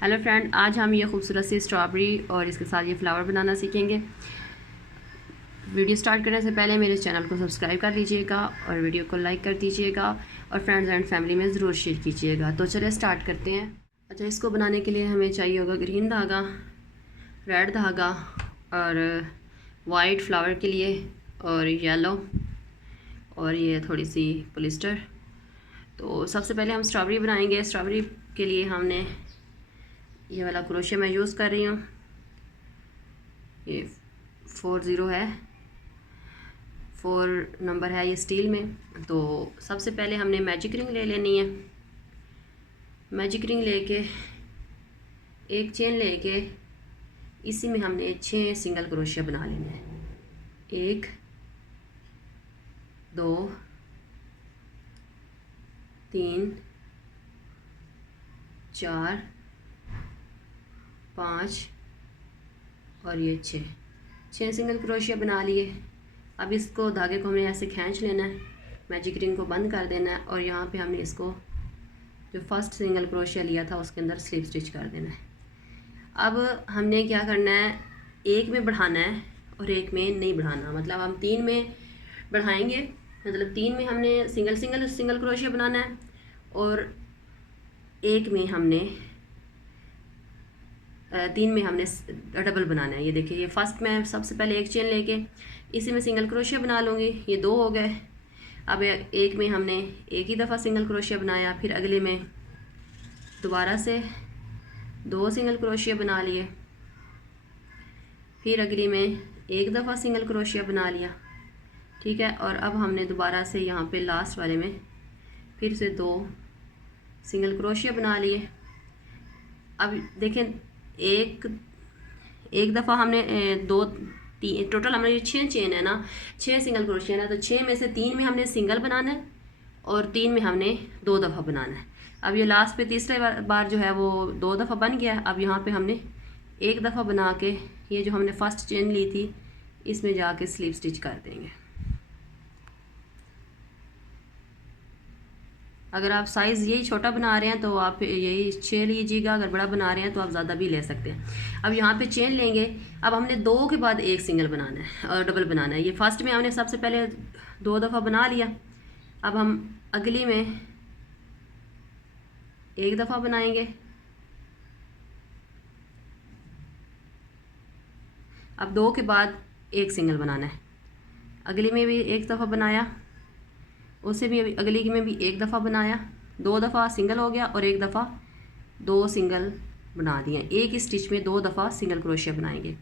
Hello friend, आज हम ये खूबसूरत सी स्ट्रॉबेरी और इसके साथ ये फ्लावर बनाना सीखेंगे। वीडियो स्टार्ट करने से पहले मेरे चैनल को सब्सक्राइब कर लीजिएगा और वीडियो को लाइक कर दीजिएगा और फ्रेंड्स एंड फैमिली में ज़रूर शेयर कीजिएगा। तो चलिए स्टार्ट करते हैं। अच्छा, इसको बनाने के लिए हमें चाहिए होगा ग्रीन धागा, रेड धागा और वाइट फ्लावर के लिए और येलो और ये थोड़ी सी पॉलिस्टर। तो सबसे पहले हम स्ट्रॉबेरी बनाएंगे। स्ट्रॉबेरी के लिए हमने ये वाला क्रोशे मैं यूज़ कर रही हूँ, ये 40 है, 4 नंबर है ये स्टील में। तो सबसे पहले हमने मैजिक रिंग ले लेनी है। मैजिक रिंग लेके एक चेन लेके इसी में हमने 6 सिंगल क्रोशिया बना लेने हैं। 1 2 3 4 5 और ये 6 सिंगल क्रोशिया बना लिए। अब इसको धागे को हमने ऐसे खींच लेना है, मैजिक रिंग को बंद कर देना है और यहाँ पे हमने इसको जो फर्स्ट सिंगल क्रोशिया लिया था उसके अंदर स्लिप स्टिच कर देना है। अब हमने क्या करना है, एक में बढ़ाना है और एक में नहीं बढ़ाना। मतलब हम 3 में बढ़ाएंगे, मतलब 3 में हमने सिंगल क्रोशिया बनाना है और एक में हमने 3 में हमने डबल बनाना है। ये देखिए, ये फर्स्ट में सबसे पहले एक चेन लेके इसी में सिंगल क्रोशिया बना लूँगी। ये 2 हो गए। अब एक में हमने एक ही दफ़ा सिंगल क्रोशिया बनाया, फिर अगले में दोबारा से 2 सिंगल क्रोशिया बना लिए, फिर अगली में एक दफ़ा सिंगल क्रोशिया बना लिया, ठीक है। और अब हमने दोबारा से यहाँ पे लास्ट वाले में फिर से 2 सिंगल क्रोशिया बना लिए। अब देखें, एक दफ़ा हमने 2 3 टोटल हमारे 6 चेन है ना, 6 सिंगल क्रोशिया है ना। तो 6 में से 3 में हमने सिंगल बनाना है और 3 में हमने 2 दफ़ा बनाना है। अब ये लास्ट पे तीसरे बार जो है वो 2 दफ़ा बन गया है। अब यहाँ पे हमने एक दफ़ा बना के ये जो हमने फर्स्ट चेन ली थी इसमें जाके स्लीव स्टिच कर देंगे। अगर आप साइज़ यही छोटा बना रहे हैं तो आप यही 6 लीजिएगा, अगर बड़ा बना रहे हैं तो आप ज़्यादा भी ले सकते हैं। अब यहाँ पे चेन लेंगे। अब हमने 2 के बाद एक सिंगल बनाना है और डबल बनाना है। ये फर्स्ट में हमने सबसे पहले 2 दफ़ा बना लिया। अब हम अगली में एक दफ़ा बनाएंगे। अब 2 के बाद एक सिंगल बनाना है। अगली में भी एक दफ़ा बनाया, उससे भी अगली में भी एक दफ़ा बनाया, 2 दफ़ा सिंगल हो गया और एक दफ़ा 2 सिंगल बना दिए। एक ही स्टिच में 2 दफ़ा सिंगल क्रोशिया बनाएंगे।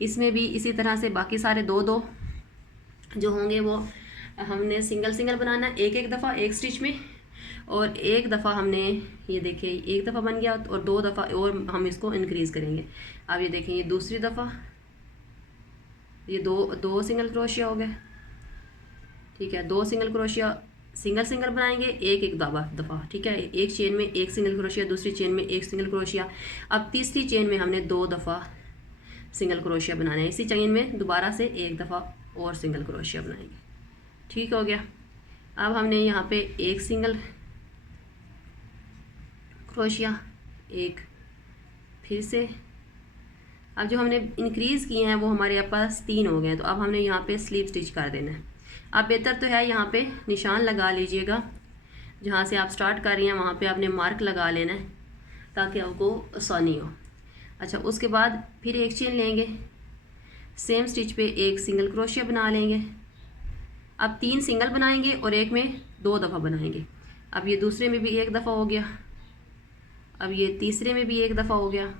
इसमें भी इसी तरह से बाकी सारे 2 जो होंगे वो हमने सिंगल बनाना है, एक दफ़ा एक स्टिच में। और एक दफ़ा हमने, ये देखिए, एक दफ़ा बन गया और 2 दफ़ा और हम इसको इंक्रीज़ करेंगे। अब ये देखें, ये दूसरी दफ़ा ये 2 सिंगल क्रोशिया हो गए, ठीक है। 2 सिंगल क्रोशिया सिंगल बनाएंगे एक दफ़ा, ठीक है। एक चेन में एक सिंगल क्रोशिया, दूसरी चेन में एक सिंगल क्रोशिया। अब तीसरी चेन में हमने 2 दफ़ा सिंगल क्रोशिया बनाना है। इसी चेन में दोबारा से एक दफ़ा और सिंगल क्रोशिया बनाएंगे, ठीक हो गया। अब हमने यहाँ पे एक सिंगल क्रोशिया, एक फिर से। अब जो हमने इंक्रीज़ किए हैं वो हमारे पास 3 हो गए। तो अब हमने यहाँ पे स्लीव स्टिच कर देना है। अब बेहतर तो है यहाँ पे निशान लगा लीजिएगा, जहाँ से आप स्टार्ट कर रही हैं वहाँ पे आपने मार्क लगा लेना है ताकि आपको आसानी हो। अच्छा, उसके बाद फिर एक चेन लेंगे, सेम स्टिच पे एक सिंगल क्रोशिया बना लेंगे। अब 3 सिंगल बनाएंगे और एक में 2 दफ़ा बनाएंगे। अब ये दूसरे में भी एक दफ़ा हो गया, अब ये तीसरे में भी एक दफ़ा हो गया।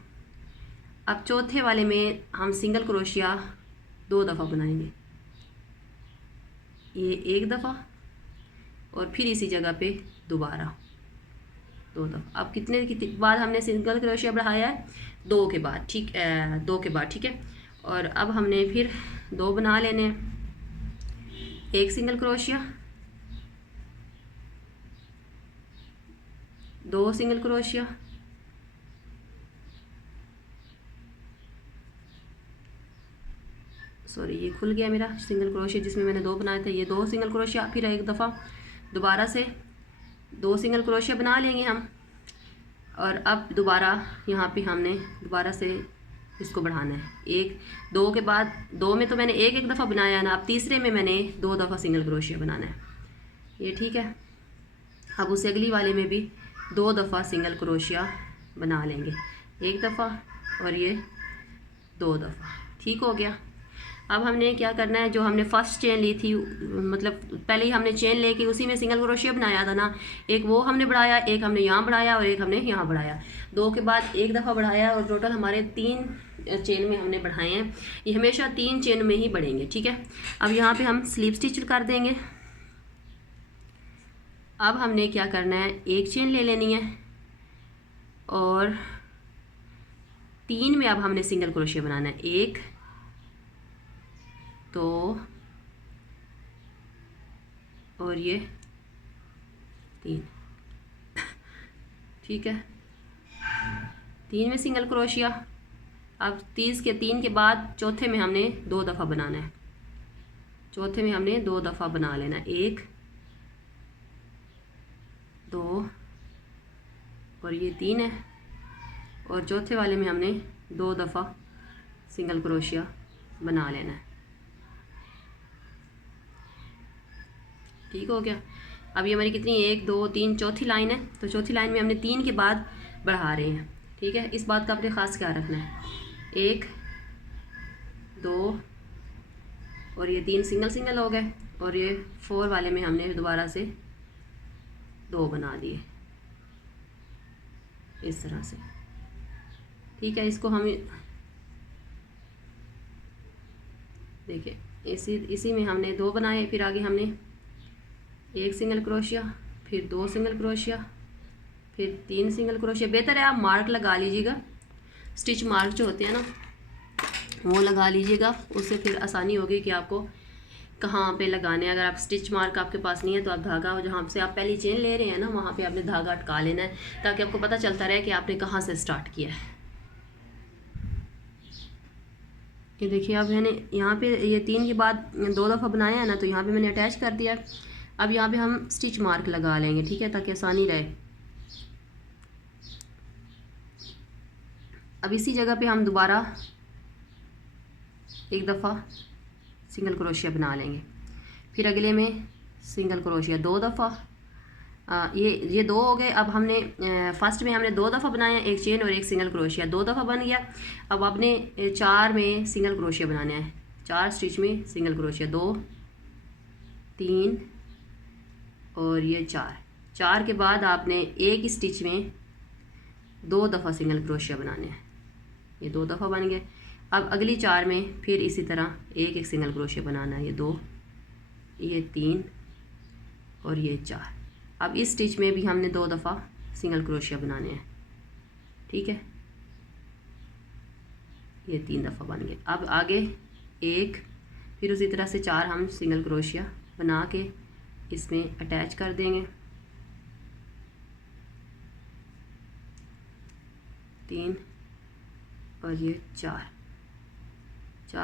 अब चौथे वाले में हम सिंगल क्रोशिया 2 दफ़ा बनाएंगे, ये एक दफ़ा और फिर इसी जगह पे दोबारा 2 दफ़ा। अब कितने बाद हमने सिंगल क्रोशिया बढ़ाया है? 2 के बाद, ठीक है, 2 के बाद, ठीक है। और अब हमने फिर 2 बना लेने हैं, एक single crochet, 2 single crochet, sorry ये खुल गया मेरा सिंगल क्रोशिया जिसमें मैंने 2 बनाए थे। ये 2 सिंगल क्रोशिया, फिर एक दफ़ा दोबारा से 2 सिंगल क्रोशिया बना लेंगे हम और अब दोबारा यहाँ पे हमने दोबारा से इसको बढ़ाना है। एक दो के बाद, दो में तो मैंने एक एक दफ़ा बनाया है ना, अब तीसरे में मैंने 2 दफ़ा सिंगल क्रोशिया बनाना है। ये ठीक है। अब उस अगली वाले में भी 2 दफ़ा सिंगल क्रोशिया बना लेंगे, एक दफ़ा और ये 2 दफ़ा। ठीक हो गया। अब हमने क्या करना है, जो हमने फर्स्ट चेन ली थी, मतलब पहले ही हमने चेन लेके उसी में सिंगल क्रोशिया बनाया था ना, एक वो हमने बढ़ाया, एक हमने यहाँ बढ़ाया और एक हमने यहाँ बढ़ाया। 2 के बाद एक दफ़ा बढ़ाया और टोटल हमारे 3 चेन में हमने बढ़ाए हैं। ये हमेशा 3 चेन में ही बढ़ेंगे, ठीक है। अब यहाँ पे हम स्लीप स्टिच कर देंगे। अब हमने क्या करना है, एक चेन ले लेनी है और 3 में अब हमने सिंगल क्रोशिया बनाना है, 1 2 और ये 3। ठीक है, 3 में सिंगल क्रोशिया। अब 3 के बाद चौथे में हमने 2 दफ़ा बनाना है, चौथे में हमने 2 दफ़ा बना लेना है, 1 2 और ये 3 है, और चौथे वाले में हमने 2 दफ़ा सिंगल क्रोशिया बना लेना है। ठीक हो गया। अब ये हमारी कितनी, 1 2 3 चौथी लाइन है, तो चौथी लाइन में हमने 3 के बाद बढ़ा रहे हैं। ठीक है, इस बात का आपने ख़ास ख्याल रखना है। 1 2 और ये 3 सिंगल सिंगल हो गए, और ये 4 वाले में हमने दोबारा से 2 बना दिए इस तरह से। ठीक है, इसको हम देखिए, इसी में हमने 2 बनाए, फिर आगे हमने 1 सिंगल क्रोशिया, फिर 2 सिंगल क्रोशिया, फिर 3 सिंगल क्रोशिया। बेहतर है आप मार्क लगा लीजिएगा, स्टिच मार्क जो होते हैं ना वो लगा लीजिएगा, उससे फिर आसानी होगी कि आपको कहाँ पे लगाने हैं। अगर आप स्टिच मार्क आपके पास नहीं है तो आप धागा जहाँ से आप पहली चेन ले रहे हैं ना, वहाँ पे आपने धागा अटका लेना है, ताकि आपको पता चलता रहे कि आपने कहाँ से स्टार्ट किया है। ये देखिए, अब मैंने यहाँ पे ये 3 के बाद 2 दफ़ा बनाया है ना, तो यहाँ पे मैंने अटैच कर दिया। अब यहाँ पे हम स्टिच मार्क लगा लेंगे, ठीक है, ताकि आसानी रहे। अब इसी जगह पे हम दोबारा एक दफ़ा सिंगल क्रोशिया बना लेंगे, फिर अगले में सिंगल क्रोशिया 2 दफ़ा। ये 2 हो गए। अब हमने फर्स्ट में हमने 2 दफ़ा बनाया, एक चेन और एक सिंगल क्रोशिया, 2 दफ़ा बन गया। अब आपने 4 में सिंगल क्रोशिया बनाना है, 4 स्टिच में सिंगल क्रोशिया, 2 3 और ये 4 के बाद आपने एक स्टिच में 2 दफ़ा सिंगल क्रोशिया बनाने हैं, ये 2 दफ़ा बन गए। अब अगली 4 में फिर इसी तरह एक सिंगल क्रोशिया बनाना है, ये 2 ये 3 और ये 4। अब इस स्टिच में भी हमने 2 दफ़ा सिंगल क्रोशिया बनाने हैं, ठीक है, ये 3 दफ़ा बन गए। अब आगे 1, फिर उसी तरह से 4 हम सिंगल क्रोशिया बना के इसमें अटैच कर देंगे, 3 और ये 4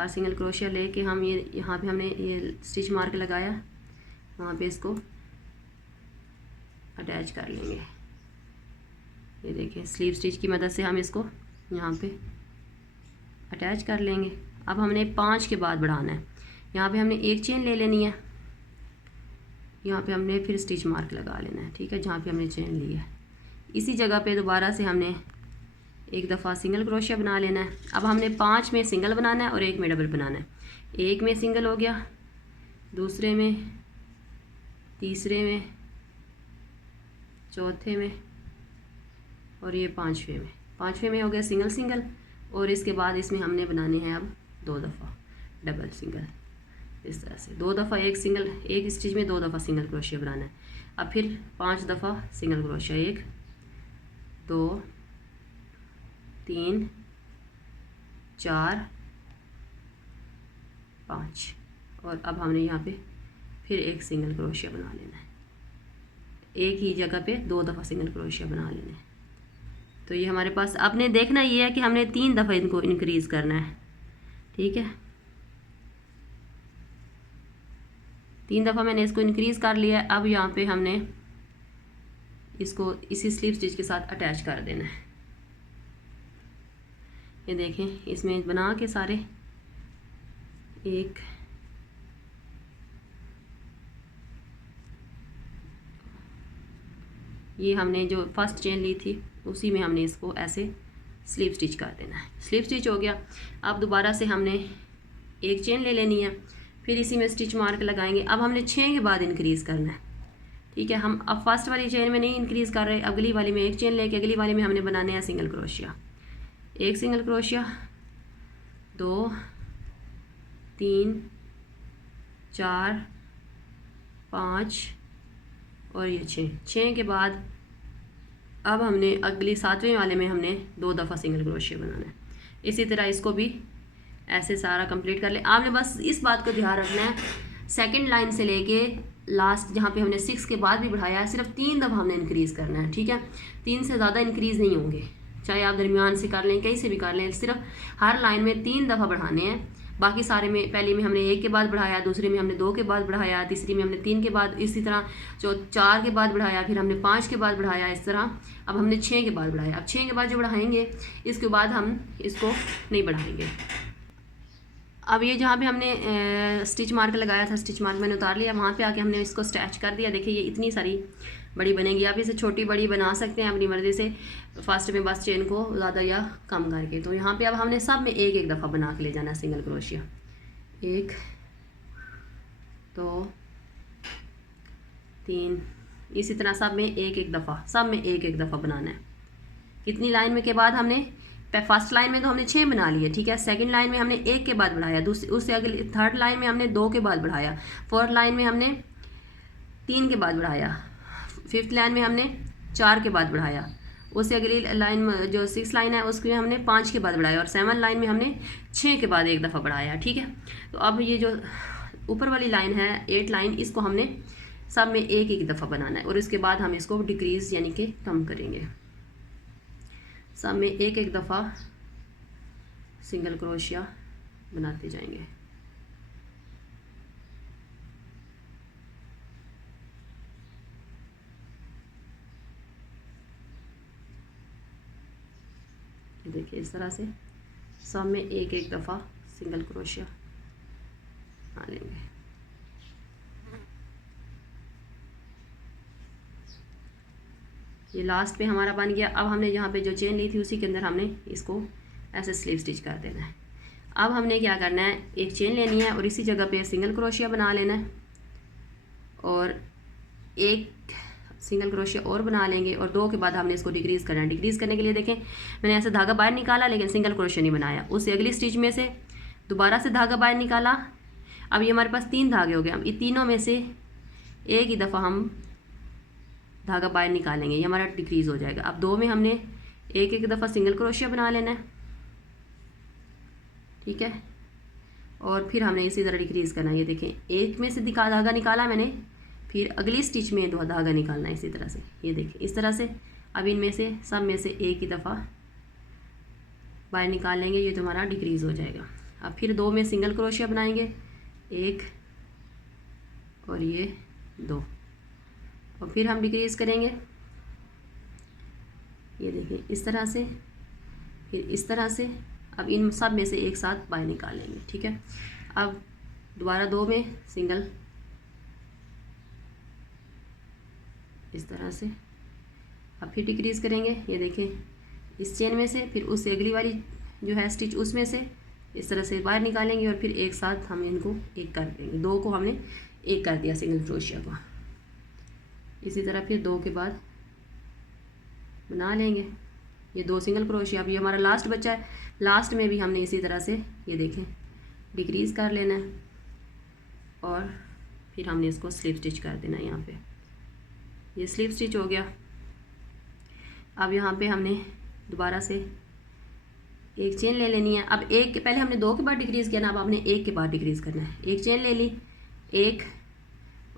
सिंगल क्रोशिया लेके हम ये यहाँ पे हमने ये स्टिच मार्क लगाया, वहाँ पे इसको अटैच कर लेंगे। ये देखिए, स्लीव स्टिच की मदद से हम इसको यहाँ पे अटैच कर लेंगे। अब हमने 5 के बाद बढ़ाना है, यहाँ पे हमने एक चेन ले लेनी है, यहाँ पे हमने फिर स्टिच मार्क लगा लेना है, ठीक है, जहाँ पे हमने चेन ली है। इसी जगह पे दोबारा से हमने एक दफ़ा सिंगल क्रोशिया बना लेना है। अब हमने 5 में सिंगल बनाना है और 1 में डबल बनाना है। 1 में सिंगल हो गया, दूसरे में, तीसरे में, चौथे में और ये 5वें में हो गया सिंगल सिंगल। और इसके बाद इसमें हमने बनाने हैं अब 2 दफ़ा डबल सिंगल, इस तरह से 2 दफ़ा एक स्टिच में 2 दफ़ा सिंगल क्रोशिया बनाना है। अब फिर 5 दफ़ा सिंगल क्रोशिया, 1 2 3 4 5, और अब हमने यहाँ पे फिर एक सिंगल क्रोशिया बना लेना है, एक ही जगह पे 2 दफ़ा सिंगल क्रोशिया बना लेना है। तो ये हमारे पास, आपने देखना ये है कि हमने 3 दफ़ा इनको इंक्रीज़ करना है, ठीक है, 3 दफ़ा मैंने इसको इंक्रीज़ कर लिया। अब यहाँ पे हमने इसको इसी स्लीव स्टिच के साथ अटैच कर देना है। ये देखें, इसमें बना के सारे एक ये हमने जो फर्स्ट चेन ली थी उसी में हमने इसको ऐसे स्लीव स्टिच कर देना है। स्लीव स्टिच हो गया। अब दोबारा से हमने एक चेन ले लेनी है, फिर इसी में स्टिच मार्क लगाएंगे। अब हमने 6 के बाद इंक्रीज़ करना है, ठीक है। हम अब फर्स्ट वाली चेन में नहीं इंक्रीज़ कर रहे, अगली वाली में एक चेन लेके अगली वाली में हमने बनाने हैं सिंगल क्रोशिया। एक सिंगल क्रोशिया, 2 3 4 5 और ये 6 के बाद अब हमने अगली 7वें वाले में हमने 2 दफ़ा सिंगल क्रोशिया बनाना है। इसी तरह इसको भी ऐसे सारा कंप्लीट कर ले। आपने बस इस बात को ध्यान रखना है, सेकंड लाइन से लेके लास्ट जहाँ पे हमने 6 के बाद भी बढ़ाया है, सिर्फ 3 दफ़ा हमने इंक्रीज़ करना है, ठीक है। 3 से ज़्यादा इंक्रीज़ नहीं होंगे, चाहे आप दरमियान से कर लें, कहीं से भी कर लें, सिर्फ हर लाइन में 3 दफ़ा बढ़ाने हैं। बाकी सारे में पहली में हमने 1 के बाद बढ़ाया, दूसरी में हमने 2 के बाद बढ़ाया, तीसरी में हमने 3 के बाद, इसी तरह 4 के बाद बढ़ाया, फिर हमने 5 के बाद बढ़ाया, इस तरह अब हमने 6 के बाद बढ़ाया। अब 6 के बाद जो बढ़ाएंगे इसके बाद हम इसको नहीं बढ़ाएंगे। अब ये जहाँ पे हमने स्टिच मार्क लगाया था, स्टिच मार्क मैंने उतार लिया, वहाँ पे आके हमने इसको स्टैच कर दिया। देखिए ये इतनी सारी बड़ी बनेगी। आप इसे छोटी बड़ी बना सकते हैं अपनी मर्ज़ी से, फर्स्ट में बस चेन को ज़्यादा या कम करके। तो यहाँ पे अब हमने सब में एक एक दफ़ा बना के ले जाना है सिंगल क्रोशिया। 1 2 3, इसी तरह सब में एक एक दफ़ा, सब में एक एक दफ़ा बनाना है। कितनी लाइन में के बाद हमने फर्स्ट लाइन में तो हमने 6 बना लिए, ठीक है। सेकंड लाइन में हमने 1 के बाद बढ़ाया, दूसरी उससे अगली थर्ड लाइन में हमने 2 के बाद बढ़ाया, फोर्थ लाइन में हमने 3 के बाद बढ़ाया, फिफ्थ लाइन में हमने 4 के बाद बढ़ाया, उससे अगली लाइन जो 6 लाइन है उसमें हमने 5 के बाद बढ़ाया, और 7 लाइन में हमने 6 के बाद एक दफ़ा बढ़ाया, ठीक है। तो अब ये जो ऊपर वाली लाइन है 8 लाइन, इसको हमने सब में एक एक दफ़ा बनाना है, और इसके बाद हम इसको डिक्रीज़ यानी कि कम करेंगे। सब में एक एक दफ़ा सिंगल क्रोशिया बनाते जाएंगे। देखिए इस तरह से सब में एक एक दफ़ा सिंगल क्रोशिया बना लेंगे। ये लास्ट पे हमारा बन गया। अब हमने जहाँ पे जो चेन ली थी उसी के अंदर हमने इसको ऐसे स्लीव स्टिच कर देना है। अब हमने क्या करना है, एक चेन लेनी है और इसी जगह पे सिंगल क्रोशिया बना लेना है, और एक सिंगल क्रोशिया और बना लेंगे, और 2 के बाद हमने इसको डिक्रीज़ करना है। डिक्रीज़ करने के लिए देखें मैंने ऐसे धागा बाहर निकाला लेकिन सिंगल क्रोशिया नहीं बनाया, उससे अगली स्टिच में से दोबारा से धागा बाहर निकाला। अब ये हमारे पास 3 धागे हो गए। अब ये तीनों में से एक ही दफ़ा हम धागा बाहर निकालेंगे, ये हमारा डिक्रीज़ हो जाएगा। अब 2 में हमने एक एक दफ़ा सिंगल क्रोशिया बना लेना है, ठीक है, और फिर हमने इसी तरह डिक्रीज़ करना है। ये देखें एक में से धागा निकाला मैंने, फिर अगली स्टिच में 2 धागा निकालना है इसी तरह से। ये देखें इस तरह से। अब इनमें से सब में से एक ही दफ़ा बाहर निकाल लेंगे, ये तो हमारा डिक्रीज़ हो जाएगा। अब फिर 2 में सिंगल क्रोशिया बनाएंगे, 1 और ये 2, और फिर हम डिक्रीज़ करेंगे। ये देखिए इस तरह से, फिर इस तरह से। अब इन सब में से एक साथ बाहर निकाल लेंगे, ठीक है। अब दोबारा 2 में सिंगल इस तरह से। अब फिर डिक्रीज़ करेंगे। ये देखें इस चेन में से, फिर उससे अगली वाली जो है स्टिच उसमें से इस तरह से बाहर निकालेंगे, और फिर एक साथ हम इनको एक कर देंगे। 2 को हमने एक कर दिया सिंगल क्रोशिया को। इसी तरह फिर 2 के बाद बना लेंगे ये 2 सिंगल क्रोशिया। अब ये हमारा लास्ट बचा है, लास्ट में भी हमने इसी तरह से ये देखें डिक्रीज़ कर लेना है, और फिर हमने इसको स्लिप स्टिच कर देना है। यहाँ पे ये स्लिप स्टिच हो गया। अब यहाँ पे हमने दोबारा से एक चेन ले लेनी है। अब एक के पहले हमने 2 के बाद डिक्रीज़ किया ना, अब आपने 1 के बाद डिक्रीज़ करना है। एक चेन ले ली, 1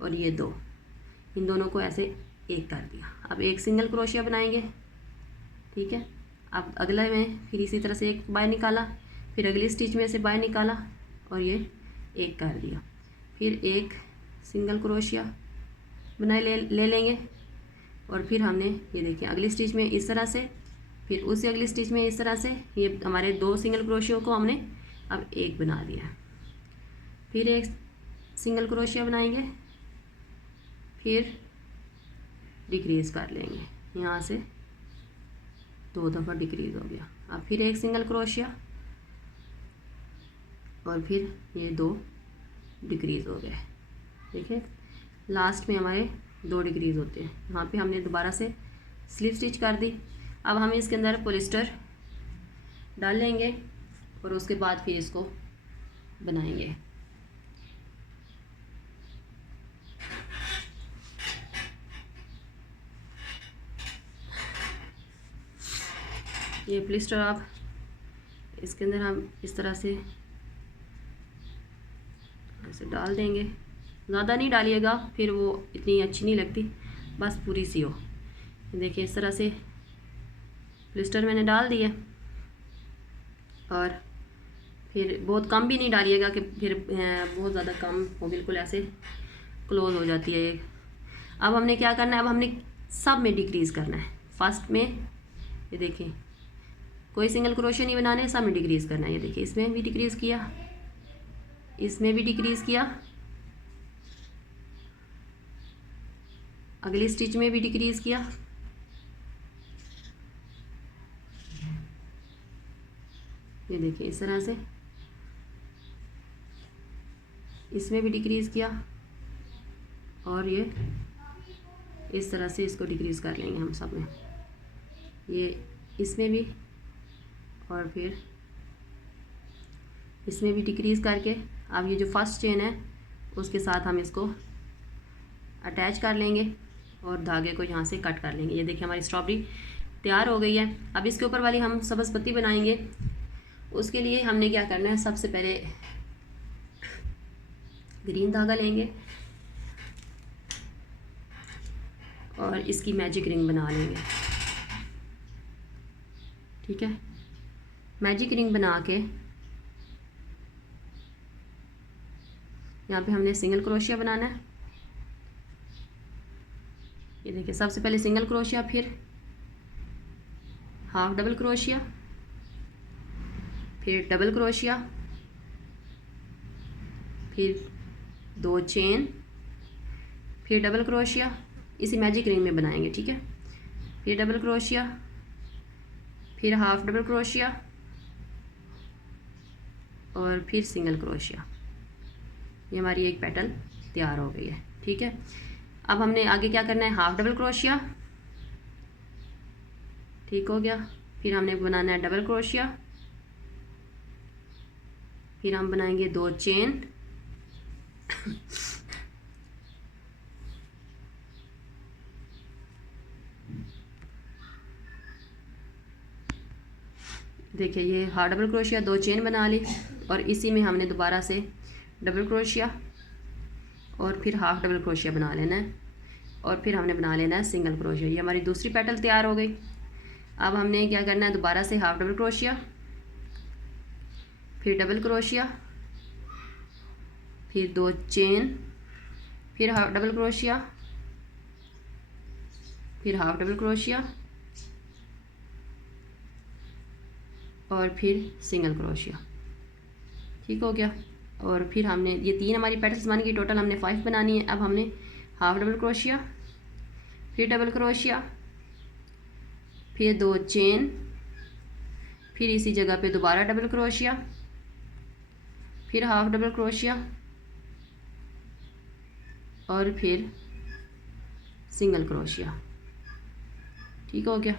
और ये 2, इन दोनों को ऐसे एक कर दिया। अब एक सिंगल क्रोशिया बनाएंगे, ठीक है। अब अगला में फिर इसी तरह से एक बाहर निकाला, फिर अगली स्टिच में से बाहर निकाला और ये एक कर दिया। फिर एक सिंगल क्रोशिया बनाए ले लेंगे, और फिर हमने ये देखिए अगली स्टिच में इस तरह से, फिर उसी अगली स्टिच में इस तरह से, ये हमारे 2 सिंगल क्रोशियो को हमने अब एक बना दिया। फिर एक सिंगल क्रोशिया बनाएंगे, फिर डिक्रीज़ कर लेंगे, यहाँ से 2 दफ़ा डिक्रीज़ हो गया। अब फिर एक सिंगल क्रोशिया और फिर ये 2 डिक्रीज़ हो गए। देखिए लास्ट में हमारे 2 डिक्रीज़ होते हैं। यहाँ पे हमने दोबारा से स्लिप स्टिच कर दी। अब हम इसके अंदर पॉलिस्टर डाल लेंगे और उसके बाद फिर इसको बनाएंगे। ये पॉलिस्टर आप इसके अंदर हम इस तरह से ऐसे डाल देंगे, ज़्यादा नहीं डालिएगा फिर वो इतनी अच्छी नहीं लगती, बस पूरी सी हो। देखिए इस तरह से पॉलिस्टर मैंने डाल दिया और फिर बहुत कम भी नहीं डालिएगा कि फिर बहुत ज़्यादा कम हो, बिल्कुल ऐसे क्लोज हो जाती है। अब हमने क्या करना है, अब हमने सब में डिक्रीज़ करना है। फर्स्ट में ये देखिए कोई सिंगल क्रोशिया नहीं बनाने, सब में डिक्रीज़ करना है। ये देखिए इसमें भी डिक्रीज़ किया, इसमें भी डिक्रीज़ किया, अगली स्टिच में भी डिक्रीज़ किया, ये देखिए इस तरह से, इसमें भी डिक्रीज़ किया और ये इस तरह से इसको डिक्रीज़ कर लेंगे हम सब में, ये इसमें भी और फिर इसमें भी डिक्रीज़ करके अब ये जो फर्स्ट चेन है उसके साथ हम इसको अटैच कर लेंगे और धागे को यहाँ से कट कर लेंगे। ये देखिए हमारी स्ट्रॉबेरी तैयार हो गई है। अब इसके ऊपर वाली हम सब्ज़ पत्ती बनाएंगे। उसके लिए हमने क्या करना है, सबसे पहले ग्रीन धागा लेंगे और इसकी मैजिक रिंग बना लेंगे। ठीक है, मैजिक रिंग बना के यहाँ पे हमने सिंगल क्रोशिया बनाना है। ये देखिए सबसे पहले सिंगल क्रोशिया, फिर हाफ डबल क्रोशिया, फिर डबल क्रोशिया, फिर 2 चेन, फिर डबल क्रोशिया, इसी मैजिक रिंग में बनाएंगे। ठीक है, फिर डबल क्रोशिया, फिर हाफ डबल क्रोशिया और फिर सिंगल क्रोशिया। ये हमारी एक पेटल तैयार हो गई है। ठीक है, अब हमने आगे क्या करना है, हाफ डबल क्रोशिया, ठीक हो गया, फिर हमने बनाना है डबल क्रोशिया, फिर हम बनाएंगे 2 चेन, देखिए ये हाफ डबल क्रोशिया, 2 चेन बना ली और इसी में हमने दोबारा से डबल क्रोशिया और फिर हाफ डबल क्रोशिया बना लेना है और फिर हमने बना लेना है सिंगल क्रोशिया। ये हमारी दूसरी पेटल तैयार हो गई। अब हमने क्या करना है, दोबारा से हाफ डबल क्रोशिया, फिर डबल क्रोशिया, फिर 2 चेन, फिर हाफ डबल क्रोशिया, फिर हाफ डबल क्रोशिया और फिर सिंगल क्रोशिया। ठीक हो गया, और फिर हमने ये 3 हमारी पेटल्स बन गई, टोटल हमने 5 बनानी है। अब हमने हाफ डबल क्रोशिया, फिर डबल क्रोशिया, फिर 2 चेन, फिर इसी जगह पे दोबारा डबल क्रोशिया, फिर हाफ डबल क्रोशिया और फिर सिंगल क्रोशिया। ठीक हो गया,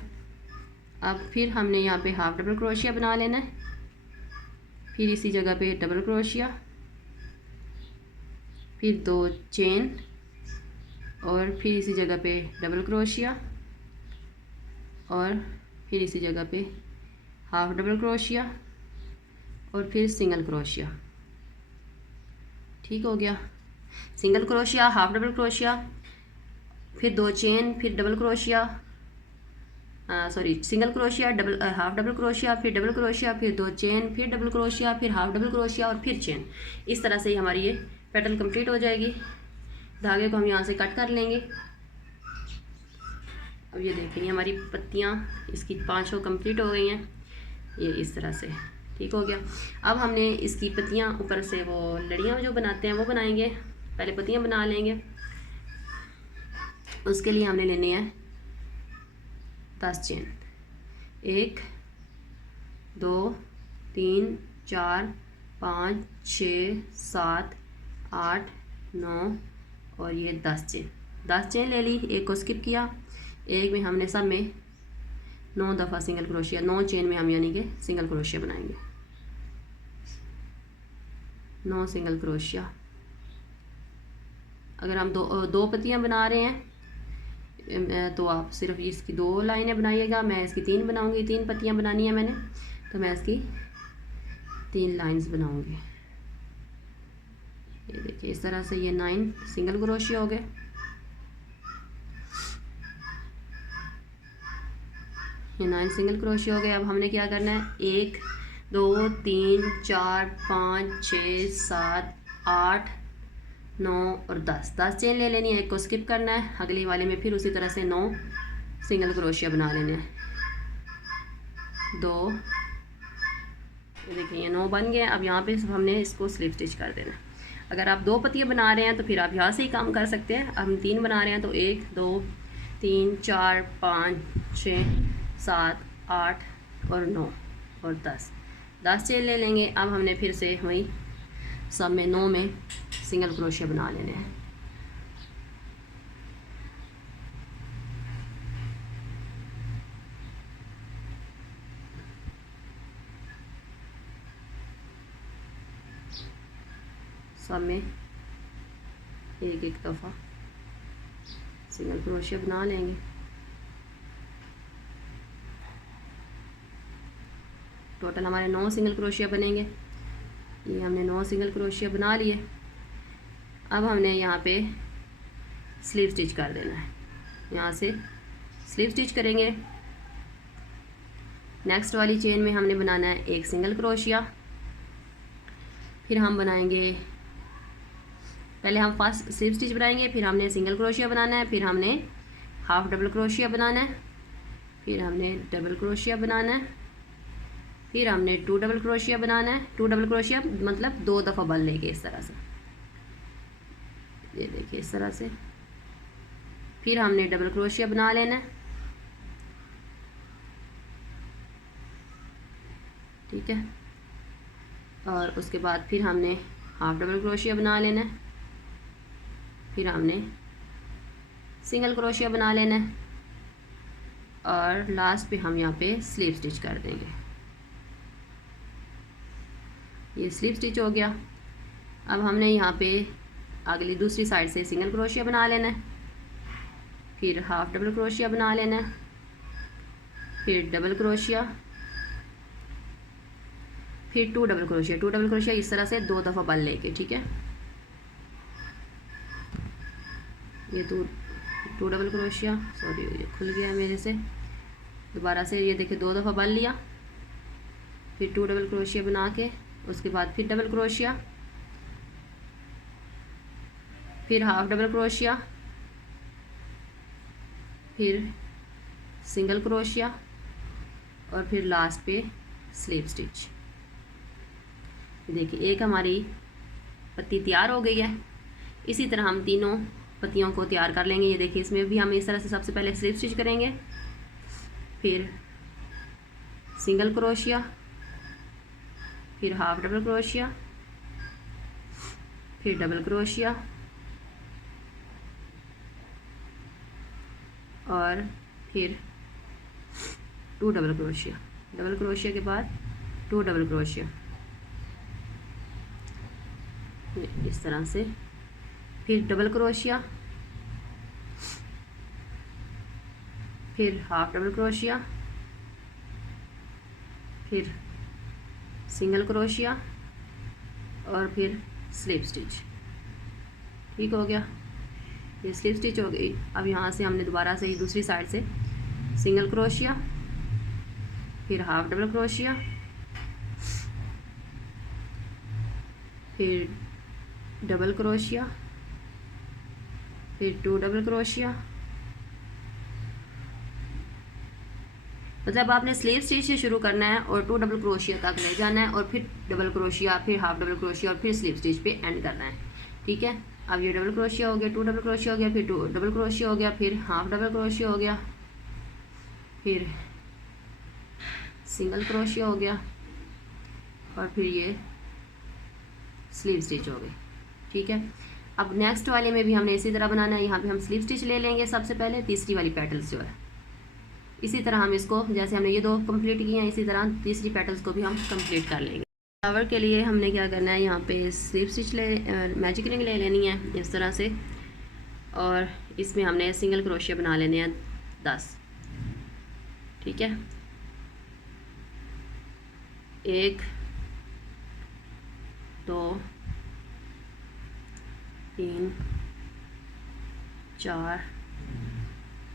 अब फिर हमने यहाँ पे हाफ डबल क्रोशिया बना लेना है, फिर इसी जगह पे डबल क्रोशिया, फिर 2 चेन और फिर इसी जगह पे डबल क्रोशिया और फिर इसी जगह पे हाफ डबल क्रोशिया और फिर सिंगल क्रोशिया। ठीक हो गया, single crochet, half double crochet, फिर 2 चेन, फिर double crochet, single crochet, double half double crochet, फिर डबल क्रोशिया, फिर 2 चेन, फिर डबल क्रोशिया, फिर हाफ डबल क्रोशिया और फिर चेन। इस तरह से ही हमारी ये पेटल कंप्लीट हो जाएगी। धागे को हम यहाँ से कट कर लेंगे अब ये देखें, ये हमारी पत्तियाँ इसकी 5 कंप्लीट हो गई हैं, ये इस तरह से ठीक हो गया। अब हमने इसकी पत्तियाँ ऊपर से वो लड़ियाँ जो बनाते हैं वो बनाएंगे। पहले पत्तियाँ बना लेंगे, उसके लिए हमने लेनी है 10 चेन। 1 2 3 4 5 6 7 8 9 और ये 10 चेन। 10 चेन ले ली, एक को स्किप किया, एक में हमने सब में 9 दफ़ा सिंगल क्रोशिया, 9 चेन में हम यानी कि सिंगल क्रोशिया बनाएंगे। 9 सिंगल क्रोशिया। अगर हम दो पत्तियां बना रहे हैं तो आप सिर्फ इसकी 2 लाइनें बनाइएगा। मैं इसकी 3 बनाऊंगी, 3 पत्तियां बनानी है मैंने, तो मैं इसकी 3 लाइंस बनाऊंगी। ये देखिए इस तरह से ये 9 सिंगल क्रोशिया हो गए। ये 9 सिंगल क्रोशिया हो गए। अब हमने क्या करना है, 1 2 3 4 5 6 7 8 9 और 10 चेन ले लेनी है, एक को स्किप करना है, अगली वाले में फिर उसी तरह से 9 सिंगल क्रोशिया बना लेने हैं। 2, ये देखिए ये 9 बन गए। अब यहाँ पे हमने इसको स्लिप स्टिच कर देना है। अगर आप 2 पत्तियाँ बना रहे हैं तो फिर आप यहाँ से ही काम कर सकते हैं। हम 3 बना रहे हैं तो 1 2 3 4 5 6 7 8 और 9 और 10 चेन ले लेंगे। अब हमने फिर से वही सब में 9 में सिंगल क्रोशिया बना लेने हैं। सब में एक एक दफ़ा सिंगल क्रोशिया बना लेंगे। टोटल हमारे 9 सिंगल क्रोशिया बनेंगे। ये हमने 9 सिंगल क्रोशिया बना लिए। अब हमने यहाँ पे स्लीव स्टिच कर देना है। यहाँ से स्लीव स्टिच करेंगे। नेक्स्ट वाली चेन में हमने बनाना है एक सिंगल क्रोशिया, फिर हम बनाएंगे, पहले हम फर्स्ट स्लीव स्टिच बनाएंगे, फिर हमने सिंगल क्रोशिया बनाना है, फिर हमने हाफ डबल क्रोशिया बनाना है, फिर हमने डबल क्रोशिया बनाना है, फिर हमने 2 डबल क्रोशिया बनाना है। 2 डबल क्रोशिया मतलब 2 दफ़ा बन लेंगे इस तरह से, ये देखिए इस तरह से। फिर हमने डबल क्रोशिया बना लेना है, ठीक है। और उसके बाद फिर हमने हाफ डबल क्रोशिया बना लेना है, फिर हमने सिंगल क्रोशिया बना लेना है और लास्ट पे हम यहाँ पे स्लीव स्टिच कर देंगे। ये स्लीव स्टिच हो गया। अब हमने यहाँ पे अगली दूसरी साइड से सिंगल क्रोशिया बना लेना है, फिर हाफ डबल क्रोशिया बना लेना है, फिर डबल क्रोशिया, फिर 2 डबल क्रोशिया। 2 डबल क्रोशिया इस तरह से 2 दफ़ा बन लेके, ठीक है। ये 2 डबल क्रोशिया, सॉरी ये खुल गया मेरे से, दोबारा से ये देखिए 2 दफ़ा बन लिया, फिर 2 डबल क्रोशिया बना के उसके बाद फिर डबल क्रोशिया, फिर हाफ डबल क्रोशिया, फिर सिंगल क्रोशिया और फिर लास्ट पे स्लीव स्टिच। देखिए एक हमारी पत्ती तैयार हो गई है। इसी तरह हम तीनों पत्तियों को तैयार कर लेंगे। ये देखिए इसमें भी हम इस तरह से सबसे पहले स्लीव स्टिच करेंगे, फिर सिंगल क्रोशिया, फिर हाफ डबल क्रोशिया, फिर डबल क्रोशिया और फिर 2 डबल क्रोशिया। डबल क्रोशिया के बाद 2 डबल क्रोशिया, इस तरह से, फिर डबल क्रोशिया, फिर हाफ डबल क्रोशिया, फिर सिंगल क्रोशिया और फिर स्लीव स्टिच। ठीक हो गया, ये स्लीव स्टिच हो गई। अब यहाँ से हमने दोबारा से ही दूसरी साइड से सिंगल क्रोशिया, फिर हाफ डबल क्रोशिया, फिर डबल क्रोशिया, फिर 2 डबल क्रोशिया मतलब आपने स्लीव स्टिच से शुरू करना है और 2 डबल क्रोशिया तक ले जाना है और फिर डबल क्रोशिया, फिर हाफ डबल क्रोशिया और फिर स्लीव स्टिच पे एंड करना है। ठीक है, अब ये डबल क्रोशिया हो गया, 2 डबल क्रोशिया हो गया, फिर 2 डबल क्रोशिया हो गया, फिर हाफ डबल क्रोशिया हो गया, फिर सिंगल क्रोशिया हो गया और फिर ये स्लीव स्टिच हो गई। ठीक है, अब नेक्स्ट वाले में भी हमने इसी तरह बनाना है। यहाँ पे हम स्लीव स्टिच ले लेंगे सबसे पहले, तीसरी वाली पेटल्स जो है। इसी तरह हम इसको, जैसे हमने ये 2 कंप्लीट किए हैं, इसी तरह तीसरी पेटल्स को भी हम कंप्लीट कर लेंगे। फ्लावर के लिए हमने क्या करना है, यहाँ पे स्लीव स्टिच मैजिक रिंग ले लेनी है इस तरह से, और इसमें हमने सिंगल क्रोशिया बना लेने हैं 10। ठीक है, 1 2 3 4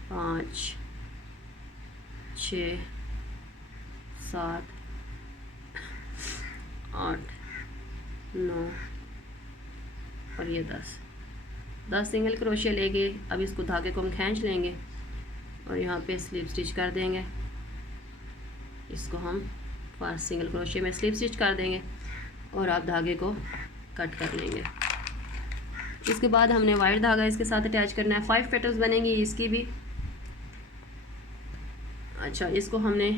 5 6 7 8 9 और ये 10 सिंगल क्रोशिया लेंगे। अब इसको धागे को हम खींच लेंगे और यहाँ पे स्लीव स्टिच कर देंगे। इसको हम फर्स्ट सिंगल क्रोशिया में स्लीव स्टिच कर देंगे और आप धागे को कट कर लेंगे। इसके बाद हमने वाइट धागा इसके साथ अटैच करना है। 5 पेटल्स बनेंगी इसकी भी। अच्छा, इसको हमने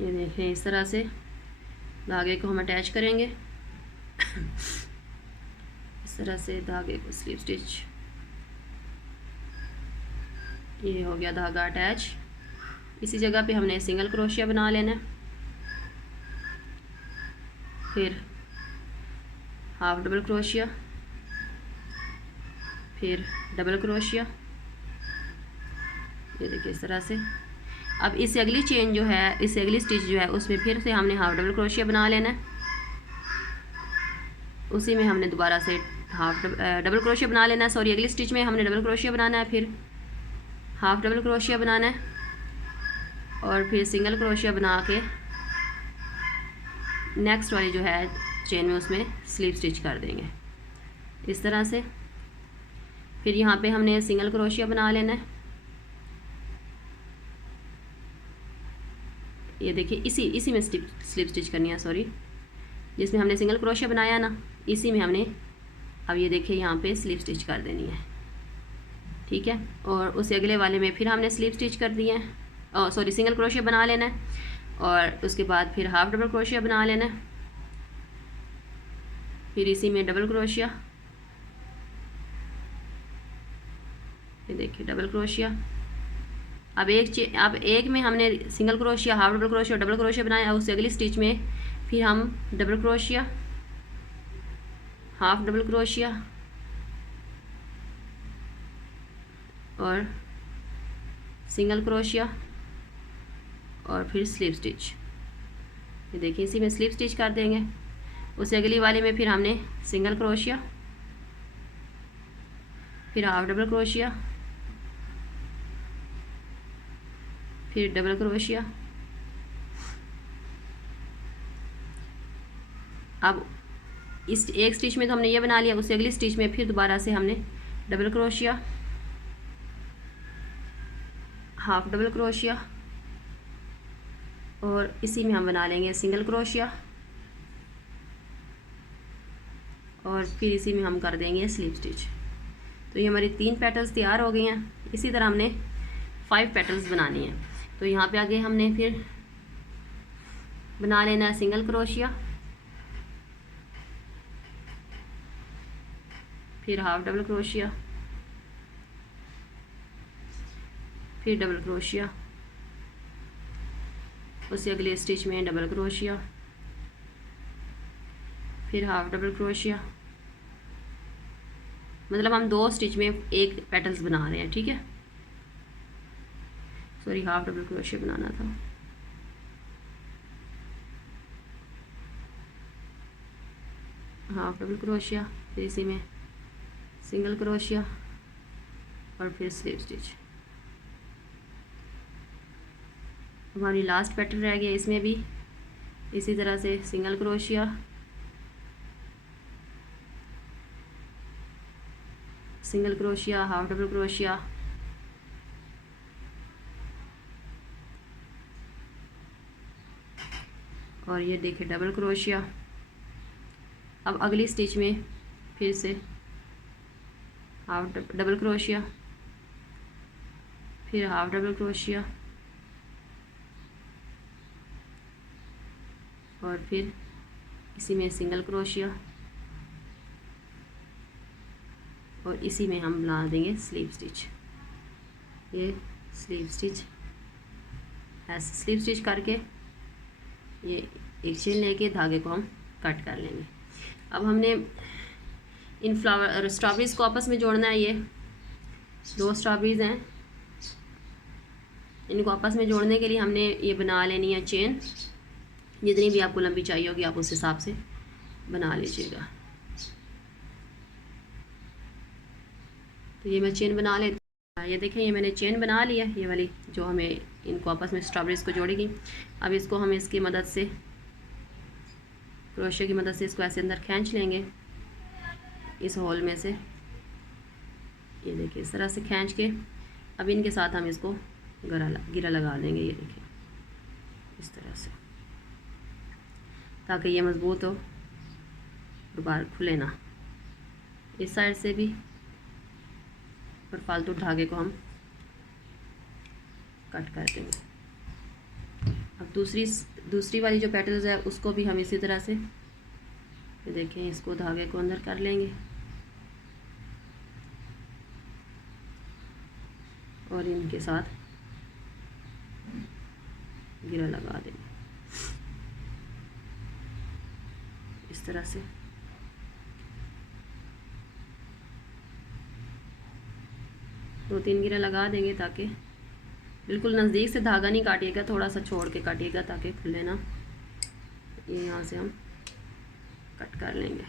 ये देखें इस तरह से धागे को हम अटैच करेंगे। इस तरह से धागे को स्लीव स्टिच, ये हो गया धागा अटैच। इसी जगह पे हमने सिंगल क्रोशिया बना लेना है, फिर हाफ डबल क्रोशिया, फिर डबल क्रोशिया, ये देखिए इस तरह से। अब इससे अगली चेन जो है, इससे अगली स्टिच जो है, उसमें फिर से हमने हाफ डबल क्रोशिया बना लेना है। उसी में हमने दोबारा से हाफ डबल क्रोशिया बना लेना है। सॉरी, अगली स्टिच में हमने डबल क्रोशिया बनाना है, फिर हाफ डबल क्रोशिया बनाना है और फिर सिंगल क्रोशिया बना के नेक्स्ट वाली जो है चेन में उसमें स्लीव स्टिच कर देंगे इस तरह से। फिर यहाँ पे हमने सिंगल क्रोशिया बना लेना है। ये देखिए इसी में स्लीव स्टिच करनी है, सॉरी, जिसमें हमने सिंगल क्रोशिया बनाया ना, इसी में हमने अब ये देखिए यहाँ पे स्लीव स्टिच कर देनी है। ठीक है, और उस अगले वाले में फिर हमने स्लीव स्टिच कर दिए हैं, और सॉरी सिंगल क्रोशिया बना लेना है और उसके बाद फिर हाफ डबल क्रोशिया बना लेना है, फिर इसी में डबल क्रोशिया, ये देखिए डबल क्रोशिया। अब एक में हमने single crochet, half double crochet और डबल क्रोशिया बनाया। उससे अगली स्टिच में फिर हम double crochet, half double crochet और सिंगल क्रोशिया और फिर स्लीव स्टिच, ये देखिए इसी में स्लीव स्टिच कर देंगे। उससे अगली वाले में फिर हमने सिंगल क्रोशिया, फिर हाफ डबल क्रोशिया, फिर डबल क्रोशिया। अब इस एक स्टिच में तो हमने ये बना लिया, उससे अगली स्टिच में फिर दोबारा से हमने double crochet, half double crochet और इसी में हम बना लेंगे सिंगल क्रोशिया और फिर इसी में हम कर देंगे स्लीव स्टिच। तो ये हमारी 3 पेटल्स तैयार हो गई हैं। इसी तरह हमने 5 पेटल्स बनानी है। तो यहाँ पे आगे हमने फिर बना लेना है सिंगल क्रोशिया, फिर हाफ डबल क्रोशिया, फिर डबल क्रोशिया, उससे अगले स्टिच में डबल क्रोशिया, फिर हाफ डबल क्रोशिया। मतलब हम 2 स्टिच में एक पेटल्स बना रहे हैं। ठीक है, सॉरी हाफ डबल क्रोशिया बनाना था। हाफ डबल क्रोशिया, फिर इसी में सिंगल क्रोशिया और फिर स्लीव स्टिच। हमारी लास्ट पैटर्न रह गया, इसमें भी इसी तरह से single crochet, single crochet, half double crochet, और ये देखिए डबल क्रोशिया। अब अगली स्टिच में फिर से हाफ डबल क्रोशिया, फिर हाफ डबल क्रोशिया, और फिर इसी में सिंगल क्रोशिया, और इसी में हम बना देंगे स्लीव स्टिच। ये स्लीव स्टिच, ऐसे स्लीव स्टिच करके ये एक चेन लेके धागे को हम कट कर लेंगे। अब हमने इन फ्लावर स्ट्रॉबेरीज़ को आपस में जोड़ना है। ये 2 स्ट्रॉबेरीज़ हैं, इनको आपस में जोड़ने के लिए हमने ये बना लेनी है चेन। जितनी भी आपको लंबी चाहिए होगी आप उस हिसाब से बना लीजिएगा। तो ये मैं चेन बना लेती हूँ। ये देखें, ये मैंने चेन बना लिया, ये वाली जो हमें इनको आपस में स्ट्रॉबेरीज़ को जोड़ेगी। अब इसको हम इसकी मदद से, क्रोशे की मदद से इसको ऐसे अंदर खींच लेंगे इस होल में से। ये देखिए इस तरह से खींच के अब इनके साथ हम इसको गिरा लगा देंगे। ये देखिए इस तरह से, ताकि ये मज़बूत हो और बाहर खुले ना। इस साइड से भी, और फालतू धागे को हम कट कर देंगे। अब दूसरी वाली जो पेटल्स है उसको भी हम इसी तरह से, ये देखें, इसको धागे को अंदर कर लेंगे और इनके साथ गिरा लगा देंगे इस तरह से। दो तीन गिरा लगा देंगे ताकि बिल्कुल नज़दीक से धागा नहीं काटिएगा, थोड़ा सा छोड़ के काटिएगा ताकि खुले ना। ये यहाँ से हम कट कर लेंगे।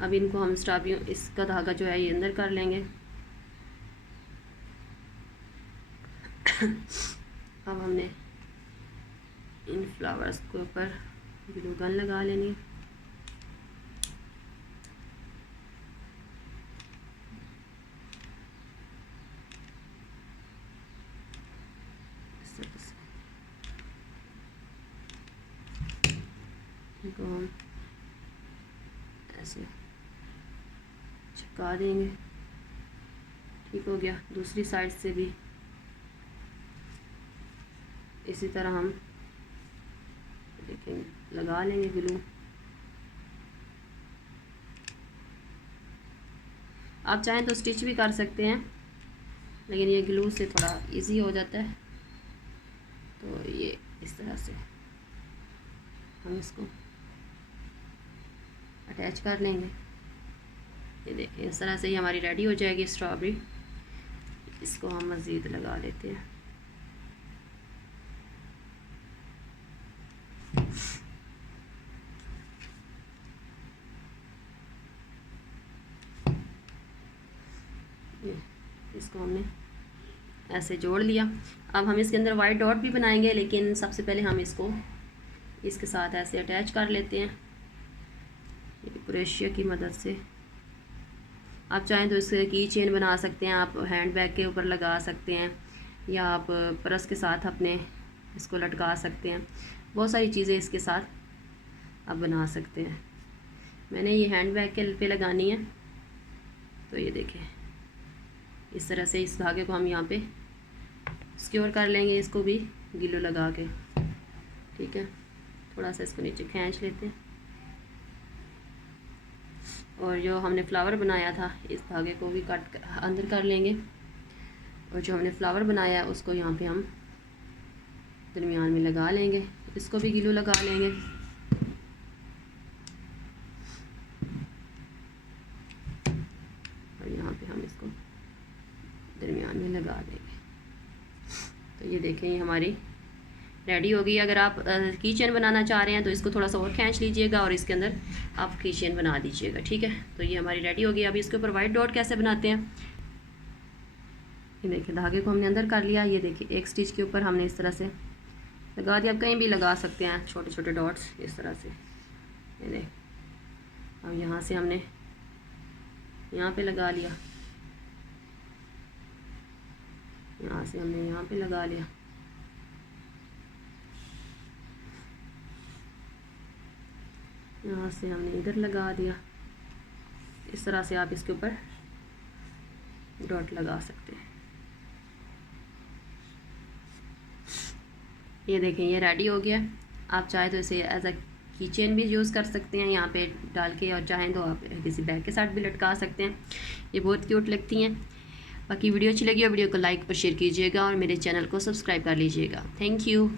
अब इनको हम स्ट्रॉबेरी, इसका धागा जो है ये अंदर कर लेंगे। अब हमने इन फ्लावर्स के ऊपर ग्लू गन लगा लेनी। इनको हम ऐसे चिपका देंगे। ठीक हो गया। दूसरी साइड से भी इसी तरह हम देखेंगे लगा लेंगे ग्लू। आप चाहें तो स्टिच भी कर सकते हैं, लेकिन ये ग्लू से थोड़ा इजी हो जाता है। तो ये इस तरह से हम इसको अटैच कर लेंगे। ये देखिए इस तरह से ही हमारी रेडी हो जाएगी स्ट्रॉबेरी। इसको हम मज़ीद लगा लेते हैं। इसको हमने ऐसे जोड़ लिया। अब हम इसके अंदर वाइट डॉट भी बनाएंगे, लेकिन सबसे पहले हम इसको इसके साथ ऐसे अटैच कर लेते हैं क्रोशिया की मदद से। आप चाहें तो इससे की चेन बना सकते हैं, आप हैंड बैग के ऊपर लगा सकते हैं, या आप पर्स के साथ अपने इसको लटका सकते हैं। बहुत सारी चीज़ें इसके साथ आप बना सकते हैं। मैंने ये हैंड बैग के पे लगानी है। तो ये देखें इस तरह से इस धागे को हम यहाँ पे सिक्योर कर लेंगे, इसको भी गिलो लगा के। ठीक है, थोड़ा सा इसको नीचे खींच लेते हैं और जो हमने फ्लावर बनाया था इस धागे को भी कट अंदर कर लेंगे, और जो हमने फ्लावर बनाया है उसको यहाँ पे हम दरमियान में लगा लेंगे। इसको भी गिलो लगा लेंगे। और यहाँ पे हम इसको दरमियान में लगा देंगे। तो ये देखें ये हमारी रेडी हो गई। अगर आप की चेन बनाना चाह रहे हैं तो इसको थोड़ा सा और खींच लीजिएगा और इसके अंदर आप की चेन बना दीजिएगा। ठीक है, तो ये हमारी रेडी हो गई। अभी इसके ऊपर वाइट डॉट कैसे बनाते हैं, ये देखिए धागे को हमने अंदर कर लिया। ये देखिए एक स्टिच के ऊपर हमने इस तरह से लगा दिया। आप कहीं भी लगा सकते हैं छोटे छोटे डॉट्स इस तरह से। ये देख अब यहाँ से हमने यहाँ पे लगा लिया, यहाँ से हमने यहाँ पे लगा लिया, यहाँ से हमने इधर लगा दिया। इस तरह से आप इसके ऊपर डॉट लगा सकते हैं। ये देखें ये रेडी हो गया। आप चाहे तो इसे एज अ कीचेन भी यूज़ कर सकते हैं यहाँ पे डाल के, और चाहें तो आप किसी बैग के साथ भी लटका सकते हैं। ये बहुत क्यूट लगती हैं। बाकी वीडियो अच्छी लगी और वीडियो को लाइक और शेयर कीजिएगा और मेरे चैनल को सब्सक्राइब कर लीजिएगा। Thank you.